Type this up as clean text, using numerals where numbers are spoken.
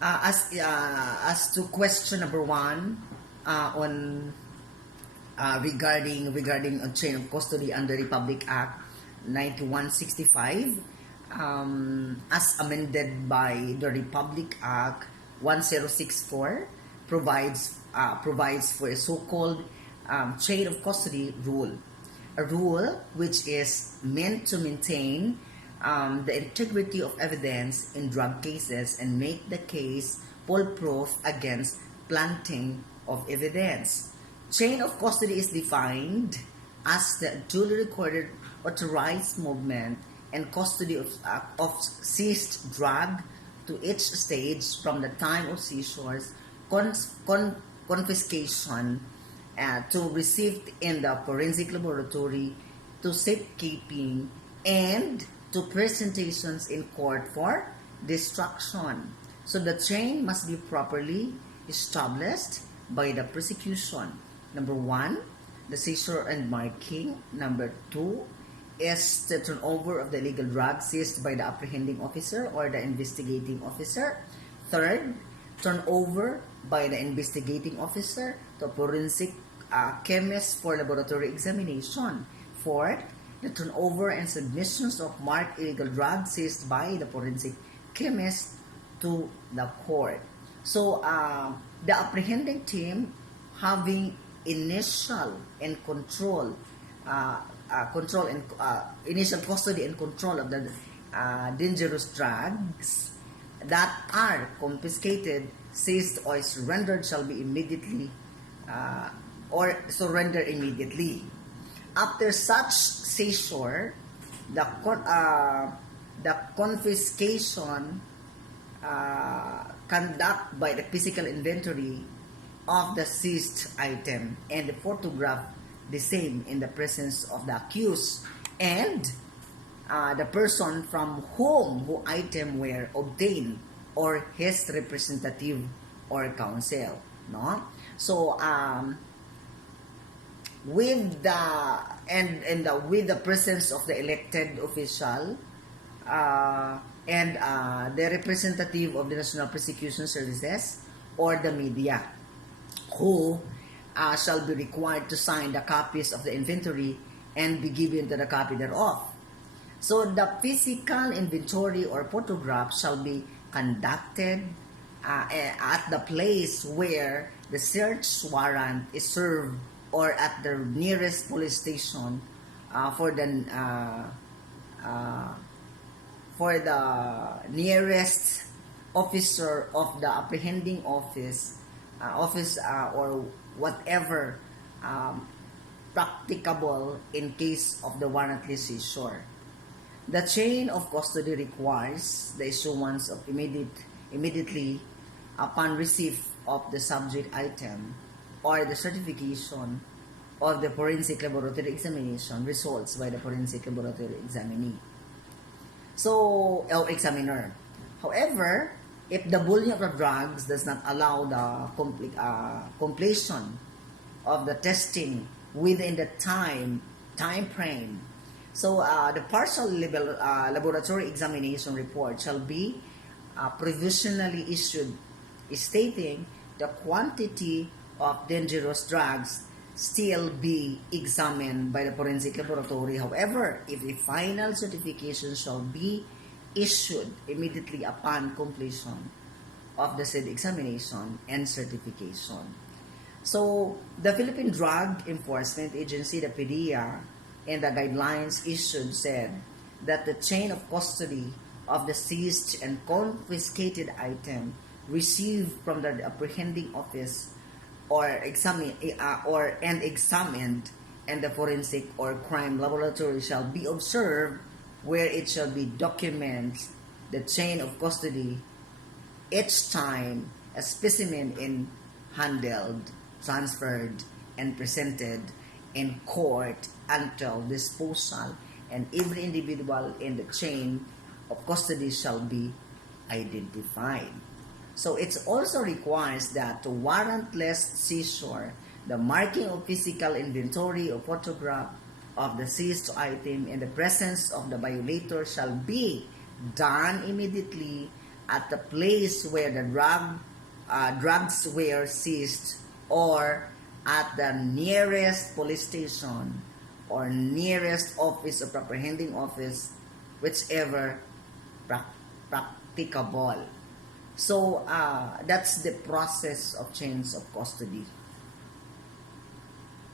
As to question number one, on regarding a chain of custody under Republic Act 9165, as amended by the Republic Act 1064, provides for a so-called chain of custody rule, a rule which is meant to maintain the integrity of evidence in drug cases and make the case foolproof against planting of evidence. Chain of custody is defined as the duly recorded authorized movement and custody of seized drug to each stage from the time of seizures, confiscation, to received in the forensic laboratory, to safekeeping, and to presentations in court for destruction. So the chain must be properly established by the prosecution. Number one, the seizure and marking. Number two is the turnover of the illegal drugs seized by the apprehending officer or the investigating officer. Third, turnover by the investigating officer to forensic chemist for laboratory examination. Fourth, the turnover and submissions of marked illegal drugs seized by the forensic chemist to the court. So, the apprehending team having initial and initial custody and control of the dangerous drugs that are confiscated, seized, or surrendered shall be immediately or surrender immediately. After such seizure, the confiscation conduct by the physical inventory of the seized item and the photograph the same in the presence of the accused and the person from whom the item were obtained or his representative or counsel. No? So with the presence of the elected official and the representative of the National Prosecution Services or the media, who shall be required to sign the copies of the inventory and be given to the copy thereof. So the physical inventory or photograph shall be conducted at the place where the search warrant is served or at the nearest police station for the nearest officer of the apprehending office or whatever practicable in case of the warrantless seizure. The chain of custody requires the issuance of immediately upon receipt of the subject item or the certification of the forensic laboratory examination results by the forensic laboratory examinee. So, examiner. However, if the bullying of the drugs does not allow the completion of the testing within the time frame, so the partial laboratory examination report shall be provisionally issued stating the quantity of dangerous drugs still be examined by the forensic laboratory. However, if a final certification shall be issued immediately upon completion of the said examination and certification. So, the Philippine Drug Enforcement Agency, the PDEA, and the guidelines issued said that the chain of custody of the seized and confiscated item received from the apprehending office or examined and the forensic or crime laboratory shall be observed, where it shall be documented the chain of custody each time a specimen is handled, transferred, and presented in court until disposal, and every individual in the chain of custody shall be identified. So it also requires that to warrantless seizure, the marking of physical inventory or photograph of the seized item in the presence of the violator shall be done immediately at the place where the drugs were seized, or at the nearest police station or nearest office of apprehending office, whichever practicable. So that's the process of change of custody.